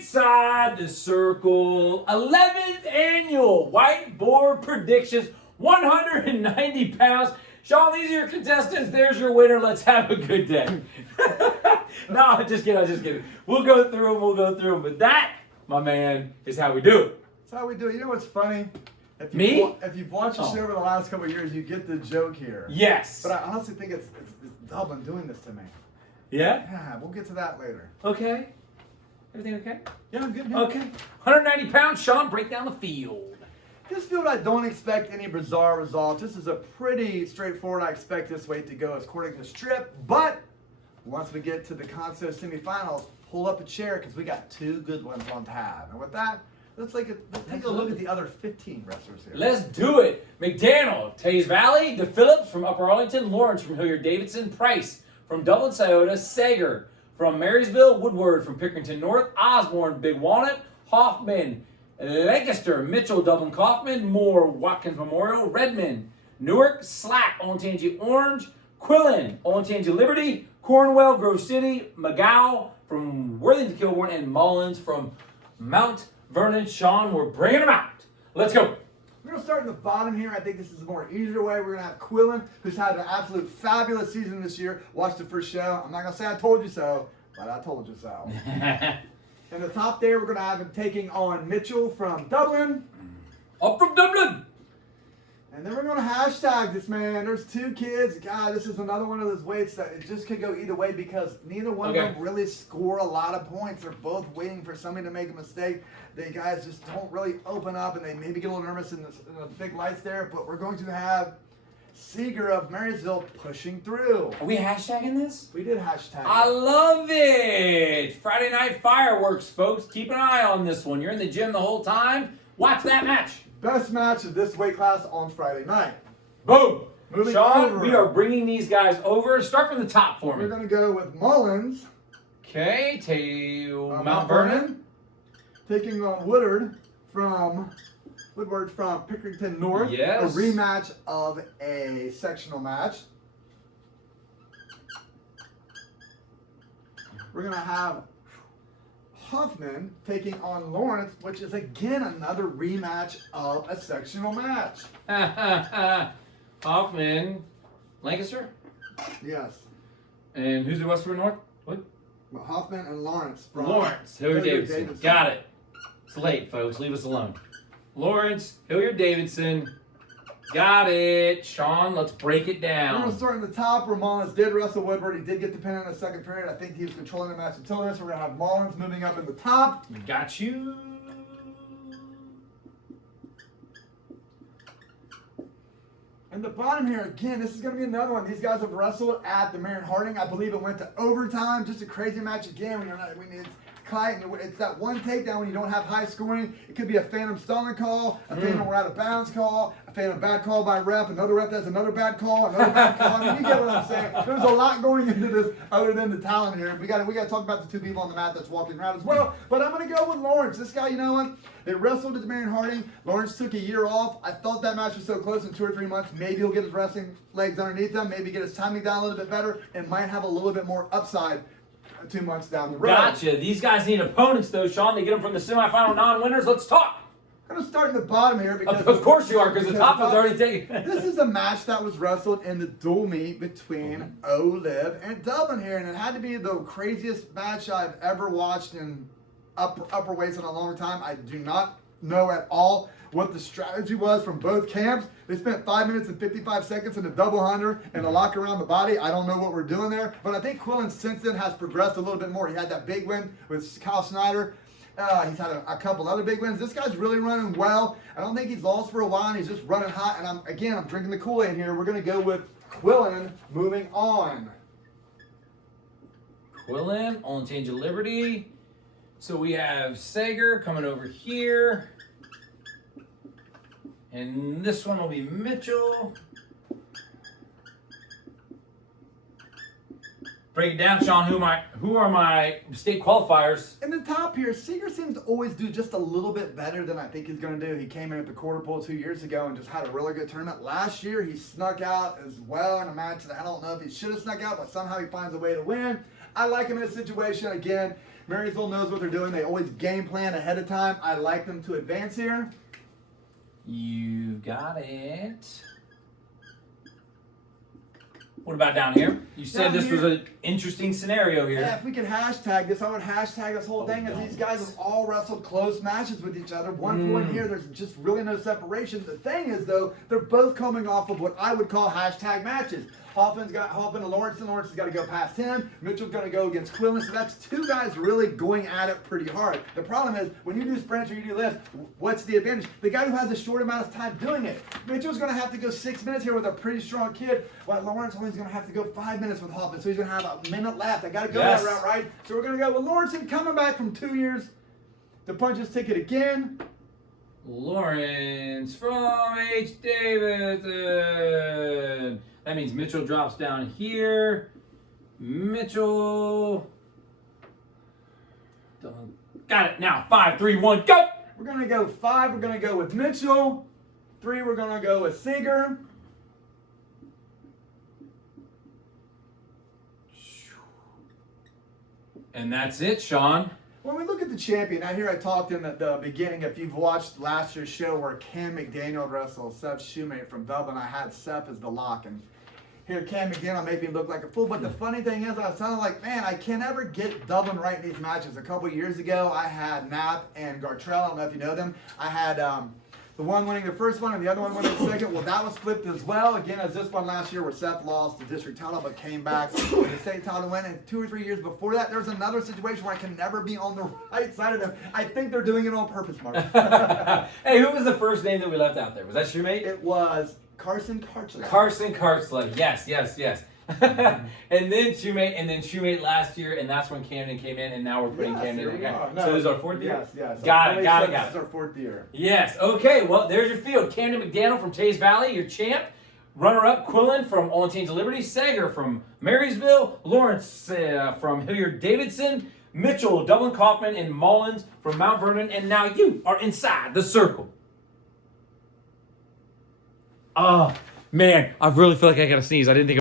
inside the circle. 11th annual whiteboard predictions. 190 pounds. Sean, these are your contestants. There's your winner. Let's have a good day. No, I'm just kidding. We'll go through them. But that, my man, is how we do it. That's how we do it. You know what's funny? If you've watched the show over the last couple of years, you get the joke here. Yes. But I honestly think it's Dublin doing this to me. Yeah? Yeah, we'll get to that later. Okay. Everything okay? Yeah, I'm good, man. Okay. 190 pounds. Sean, break down the field. This field, I don't expect any bizarre results. This is a pretty straightforward. I expect this weight to go according to strip. But once we get to the Conso semifinals, pull up a chair because we got two good ones on tab. And with that, let's take a look at the other 15 wrestlers here. Let's do it. McDaniel, Taze Valley, DePhillips from Upper Arlington, Lawrence from Hilliard-Davidson, Price from Dublin, Scioto, Sager from Marysville, Woodward from Pickerington North, Osborne, Big Walnut, Hoffman, Lancaster, Mitchell, Dublin, Kaufman, Moore, Watkins Memorial, Redmond, Newark, Slack, Olentangy, Orange, Quillen, Olentangy, Liberty, Cornwell, Grove City, McGow from Worthington, Kilbourne, and Mullins from Mount Vernon. Sean, we're bringing them out. Let's go. We're going to start in the bottom here. I think this is a more easier way. We're going to have Quillen, who's had an absolute fabulous season this year. Watch the first show. I'm not going to say I told you so, but I told you so. In the top there, we're going to have him taking on Mitchell from Dublin. Up from Dublin. And then we're going to hashtag this, man. There's two kids. God, this is another one of those weights that it just could go either way because neither one of them really score a lot of points. They're both waiting for somebody to make a mistake. They guys just don't really open up, and they maybe get a little nervous in the big lights there. But we're going to have Seeger of Marysville pushing through. Are we hashtagging this? We did hashtag. I love it. Friday night fireworks, folks. Keep an eye on this one. You're in the gym the whole time. Watch that match. Best match of this weight class on Friday night. Boom. Moving Sean, over. we are bringing these guys over. Start from the top for me. We're going to go with Mullins. Okay, to Mount Vernon. Taking on Woodward from Pickerington North. Yes. A rematch of a sectional match. We're going to have Hoffman taking on Lawrence, which is again another rematch of a sectional match. Hoffman, Lancaster? Yes. And who's the Western North? What? Hoffman and Lawrence from Lawrence, Hilliard-Davidson. Got it. It's late, folks. Leave us alone. Lawrence, Hilliard-Davidson. Got it. Sean, let's break it We're going down. to start in the top where Mullins did wrestle Woodward. He did get the pin in the second period. I think he was controlling the match until this. We're going to have Mullins moving up in the top. Got you. In the bottom here, again, this is going to be another one. These guys have wrestled at the Marion Harding. I believe it went to overtime. Just a crazy match again. It's that one takedown when you don't have high scoring. It could be a phantom stunner call, a phantom out of bounds call, a phantom bad call by ref, another ref that's another bad call, another bad call. I mean, you get what I'm saying. There's a lot going into this other than the talent here. We got to talk about the two people on the mat that's walking around as well. But I'm going to go with Lawrence. This guy, you know what? They wrestled at the Marion Harding. Lawrence took a year off. I thought that match was so close in 2 or 3 months. Maybe he'll get his wrestling legs underneath him. Maybe get his timing down a little bit better and might have a little bit more upside 2 months down the road. Gotcha. These guys need opponents, though, Sean. They get them from the semifinal non-winners. Let's talk. I'm going to start in the bottom here because... Of course you are, because the top one's already taken. This is a match that was wrestled in the dual meet between O-Lib and Dublin here, and it had to be the craziest match I've ever watched in upper weights in a long time. I do not know at all what the strategy was from both camps. They spent 5 minutes and 55 seconds in the double hunter and a lock around the body. I don't know what we're doing there, but I think Quillen since then has progressed a little bit more. He had that big win with Kyle Snyder. He's had a couple other big wins. This guy's really running well. I don't think he's lost for a while, and he's just running hot. And I'm drinking the Kool-Aid here. We're going to go with Quillen moving on. Quillen, Olentangy Liberty. So we have Sager coming over here. And this one will be Mitchell. Break it down, Sean. Who are my state qualifiers? In the top here, Seeger seems to always do just a little bit better than I think he's going to do. He came in at the quarter pole 2 years ago and just had a really good tournament. Last year, he snuck out as well in a match that I don't know if he should have snuck out, but somehow he finds a way to win. I like him in this situation. Again, Marysville knows what they're doing. They always game plan ahead of time. I like them to advance here. You got it. What about down here? You said Down this here- was an interesting scenario here. Yeah, if we could hashtag this, I would hashtag this whole thing as these guys have all wrestled close matches with each other. One point here, there's just really no separation. The thing is, though, they're both coming off of what I would call hashtag matches. Hoffman's got Hoffman and Lawrence has got to go past him. Mitchell's going to go against Quillen. So that's two guys really going at it pretty hard. The problem is, when you do sprints or you do lifts, what's the advantage? The guy who has a short amount of time doing it. Mitchell's going to have to go 6 minutes here with a pretty strong kid, while Lawrence only is going to have to go 5 minutes with Hoffman. So he's going to have a minute left. I got to go Yes. that route, right? So we're going to go with Lawrence coming back from 2 years to punch his ticket again. Lawrence from H. Davidson. That means Mitchell drops down here. Mitchell. Got it. Now, 5, 3, 1, go. We're going to go 5. We're going to go with Mitchell. 3, we're going to go with Seeger. And that's it, Sean. When we look at the champion, now here I talked in the beginning, if you've watched last year's show where Cam McDaniel wrestled Seth Shoemate from Dublin, I had Seth as the lock, and here Cam McDaniel made me look like a fool. But the funny thing is, I was sounding like, man, I can never get Dublin right in these matches. A couple years ago, I had Knapp and Gartrell. I don't know if you know them. I had the one winning the first one and the other one winning the second. Well, that was flipped as well, again, as this one last year where Seth lost the district title but came back with the state title win. And 2 or 3 years before that, there was another situation where I can never be on the right side of them. I think they're doing it on purpose, Mark. Hey, who was the first name that we left out there? Was that Shoemate? It was Carson Karchler. Carson Kartzler. Yes, yes, yes. and then Shoemate last year, and that's when Camden came in, and now we're putting Yes, Camden here in we again. are. No, So this is our 4th year? Yes, yes. Got it. This Got is it. our 4th year. Yes. Okay. Well, there's your field. Camden McDaniel from Tays Valley, your champ. Runner-up, Quillen from Olentangy Liberty. Sager from Marysville. Lawrence from Hilliard-Davidson. Mitchell, Dublin Kaufman, and Mullins from Mount Vernon. And now you are inside the circle. Oh, man. I really feel like I got to sneeze. I didn't think